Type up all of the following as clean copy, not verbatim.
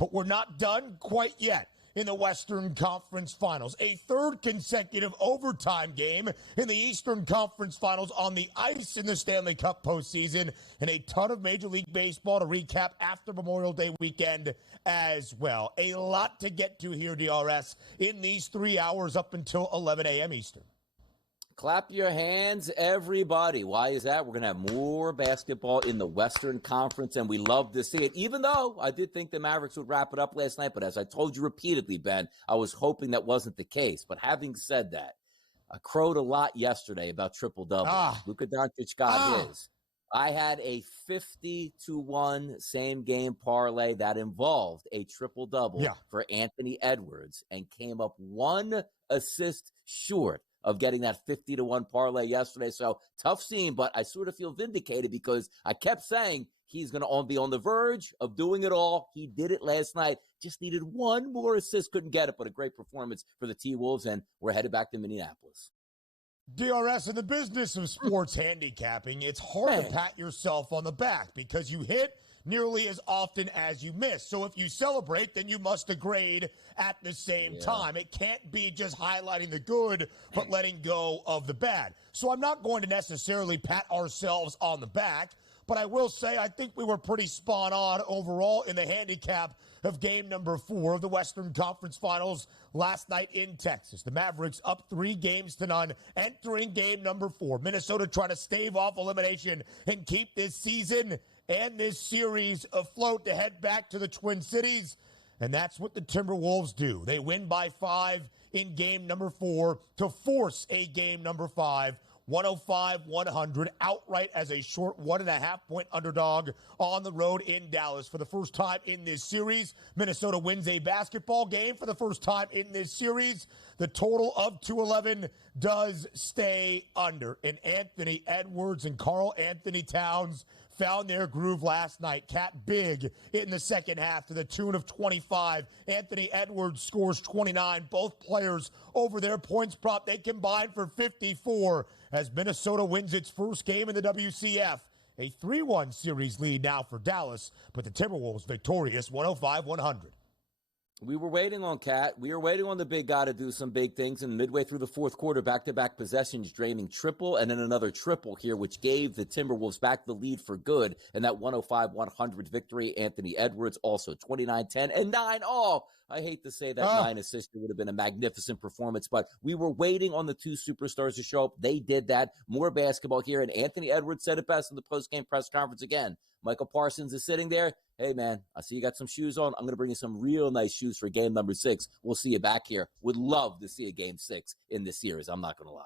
But we're not done quite yet in the Western Conference Finals. A third consecutive overtime game in the Eastern Conference Finals on the ice in the Stanley Cup postseason, and a ton of Major League Baseball to recap after Memorial Day weekend as well. A lot to get to here, DRS, in these 3 hours up until 11 a.m. Eastern. Clap your hands, everybody. Why is that? We're going to have more basketball in the Western Conference, and we love to see it, even though I did think the Mavericks would wrap it up last night. But as I told you repeatedly, Ben, I was hoping that wasn't the case. But having said that, I crowed a lot yesterday about triple-double. Luka Doncic got his. I had a 50-1 same-game parlay that involved a triple-double for Anthony Edwards and came up one assist short of getting that 50-1 parlay yesterday. So tough scene, but I sort of feel vindicated because I kept saying he's going to be on the verge of doing it all. He did it last night. Just needed one more assist. Couldn't get it, but a great performance for the T-Wolves, and we're headed back to Minneapolis. DRS, in the business of sports handicapping, it's hard to pat yourself on the back because you hit nearly as often as you miss. So if you celebrate, then you must degrade at the same time. It can't be just highlighting the good, but letting go of the bad. So I'm not going to necessarily pat ourselves on the back, but I will say I think we were pretty spot on overall in the handicap of game number 4 of the Western Conference Finals last night in Texas. The Mavericks up 3-0 entering game number 4. Minnesota trying to stave off elimination and keep this season and this series afloat to head back to the Twin Cities. And that's what the Timberwolves do. They win by 5 in game number 4 to force a game number 5. 105-100 outright as a short 1.5-point underdog on the road in Dallas. For the first time in this series, Minnesota wins a basketball game for the first time in this series. The total of 211 does stay under. And Anthony Edwards and Karl-Anthony Towns found their groove last night. Cat big in the second half to the tune of 25. Anthony Edwards scores 29. Both players over their points prop. They combine for 54 as Minnesota wins its first game in the WCF. A 3-1 series lead now for Dallas, but the Timberwolves victorious 105-100. We were waiting on Cat. We were waiting on the big guy to do some big things. And midway through the fourth quarter, back-to-back possessions, draining triple and then another triple here, which gave the Timberwolves back the lead for good. And that 105-100 victory, Anthony Edwards also 29, 10, and 9. Oh, I hate to say that 9 assists would have been a magnificent performance, but we were waiting on the two superstars to show up. They did that. More basketball here. And Anthony Edwards said it best in the post-game press conference again. Michael Parsons is sitting there. Hey, man, I see you got some shoes on. I'm going to bring you some real nice shoes for game number 6. We'll see you back here. Would love to see a game 6 in this series. I'm not going to lie.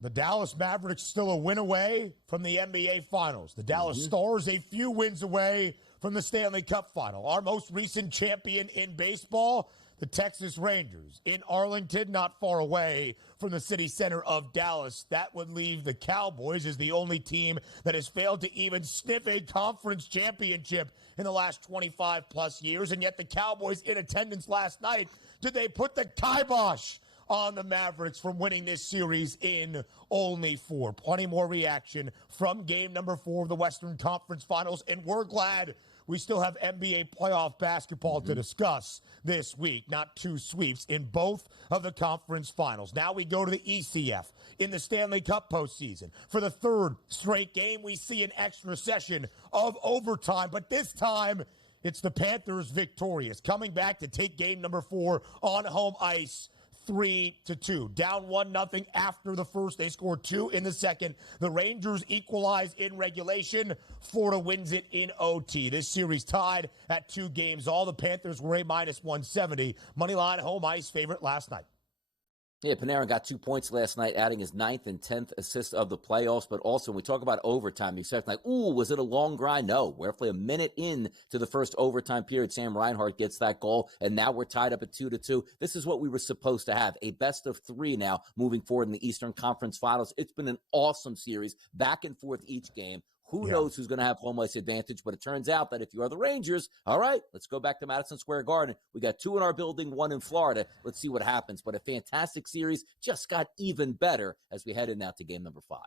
The Dallas Mavericks still a win away from the NBA Finals. The Dallas Stars a few wins away from the Stanley Cup Final. Our most recent champion in baseball, the Texas Rangers in Arlington, not far away from the city center of Dallas. That would leave the Cowboys as the only team that has failed to even sniff a conference championship in the last 25-plus years. And yet the Cowboys in attendance last night, did they put the kibosh on the Mavericks from winning this series in only 4? Plenty more reaction from game number 4 of the Western Conference Finals, and we're glad we still have NBA playoff basketball to discuss this week. Not 2 sweeps in both of the conference finals. Now we go to the ECF in the Stanley Cup postseason. For the 3rd straight game, we see an extra session of overtime, but this time it's the Panthers victorious, coming back to take game number 4 on home ice. 3-2. Down 1-0 after the first. They scored 2 in the second. The Rangers equalize in regulation. Florida wins it in OT. This series tied at 2 games. All the Panthers were a -170. Moneyline home ice favorite last night. Yeah, Panarin got 2 points last night, adding his 9th and 10th assist of the playoffs. But also, when we talk about overtime, you said, was it a long grind? No. We're roughly a minute in to the first overtime period. Sam Reinhart gets that goal, and now we're tied up at 2-2. This is what we were supposed to have, a best of 3 now moving forward in the Eastern Conference Finals. It's been an awesome series, back and forth each game. Who knows who's going to have home ice advantage, but it turns out that if you are the Rangers, all right, let's go back to Madison Square Garden. We got 2 in our building, 1 in Florida. Let's see what happens. But a fantastic series, just got even better as we head in now to game number 5.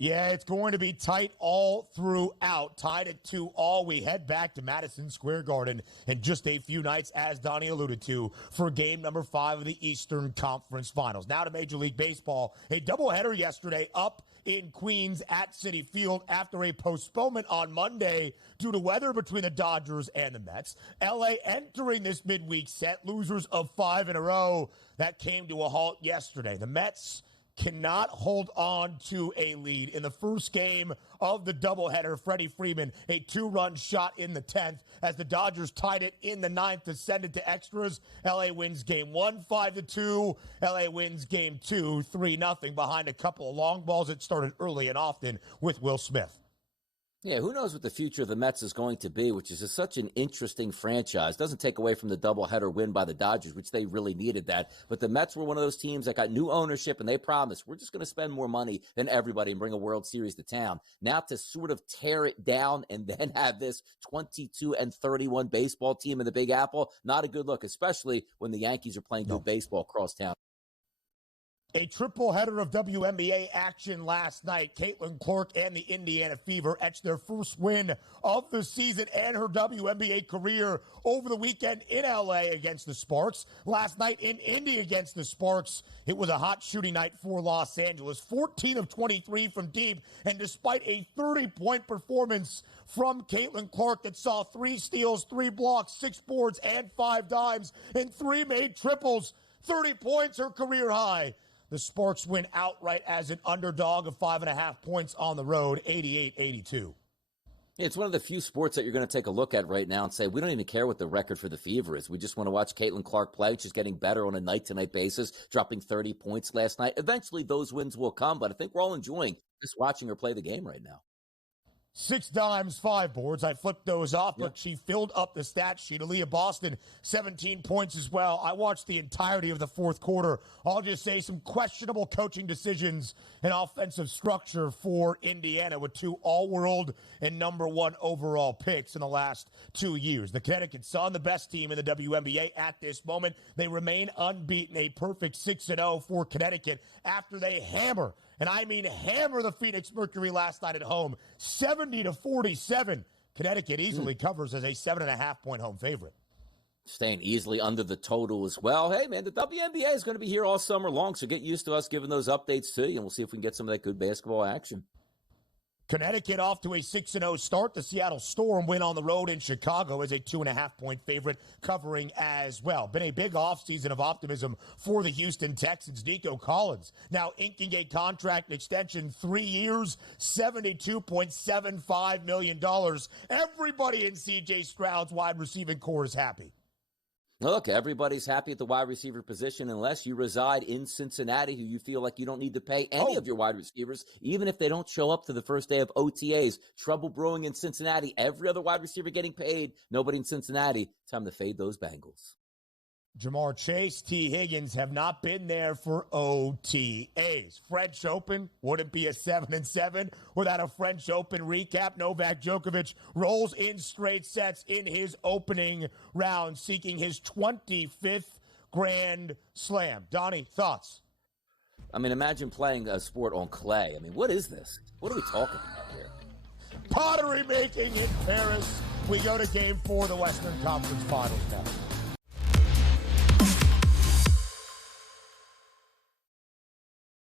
Yeah, it's going to be tight all throughout. Tied at 2-all. We head back to Madison Square Garden in just a few nights, as Donnie alluded to, for game number 5 of the Eastern Conference Finals. Now to Major League Baseball. A doubleheader yesterday up in Queens at Citi Field after a postponement on Monday due to weather between the Dodgers and the Mets. LA entering this midweek set, losers of 5 in a row. That came to a halt yesterday. The Mets cannot hold on to a lead. In the first game of the doubleheader, Freddie Freeman, a 2-run shot in the 10th as the Dodgers tied it in the 9th to send it to extras. LA wins game 1, 5-2. LA wins game 2, 3-0 behind a couple of long balls that started early and often with Will Smith. Yeah, who knows what the future of the Mets is going to be, which is just such an interesting franchise. Doesn't take away from the doubleheader win by the Dodgers, which they really needed that. But the Mets were one of those teams that got new ownership, and they promised, we're just going to spend more money than everybody and bring a World Series to town. Now to sort of tear it down and then have this 22-31 baseball team in the Big Apple, not a good look, especially when the Yankees are playing good baseball across town. A triple header of WNBA action last night. Caitlin Clark and the Indiana Fever etched their first win of the season and her WNBA career over the weekend in LA against the Sparks. Last night in Indy against the Sparks, it was a hot shooting night for Los Angeles. 14 of 23 from deep, and despite a 30-point performance from Caitlin Clark that saw 3 steals, 3 blocks, 6 boards, and 5 dimes, and 3 made triples, 30 points, her career high. The Sparks win outright as an underdog of 5.5 points on the road, 88-82. It's one of the few sports that you're going to take a look at right now and say, we don't even care what the record for the Fever is. We just want to watch Caitlin Clark play. She's getting better on a night-to-night basis, dropping 30 points last night. Eventually, those wins will come, but I think we're all enjoying just watching her play the game right now. 6 dimes, 5 boards. I flipped those off, but she filled up the stat sheet. Aaliyah Boston, 17 points as well. I watched the entirety of the fourth quarter. I'll just say some questionable coaching decisions and offensive structure for Indiana with 2 all-world and number 1 overall picks in the last 2 years. The Connecticut Sun, the best team in the WNBA at this moment. They remain unbeaten, a perfect 6-0 for Connecticut after they hammer, and I mean hammer, the Phoenix Mercury last night at home, 70-47. Connecticut easily covers as a 7.5-point home favorite. Staying easily under the total as well. Hey, man, the WNBA is going to be here all summer long, so get used to us giving those updates to you, and we'll see if we can get some of that good basketball action. Connecticut off to a 6-0 start. The Seattle Storm win on the road in Chicago as a 2.5-point favorite, covering as well. Been a big offseason of optimism for the Houston Texans. Nico Collins now inking a contract extension, 3 years, $72.75 million. Everybody in C.J. Stroud's wide receiving core is happy. Look, everybody's happy at the wide receiver position unless you reside in Cincinnati, who you feel like you don't need to pay any of your wide receivers, even if they don't show up to the first day of OTAs. Trouble brewing in Cincinnati. Every other wide receiver getting paid. Nobody in Cincinnati. Time to fade those Bengals. Jamar Chase, T. Higgins have not been there for OTAs. French Open wouldn't be a 7-7 without a French Open recap. Novak Djokovic rolls in straight sets in his opening round, seeking his 25th Grand Slam. Donnie, thoughts? I mean, imagine playing a sport on clay. I mean, what is this? What are we talking about here? Pottery making in Paris. We go to Game 4 of the Western Conference Finals now.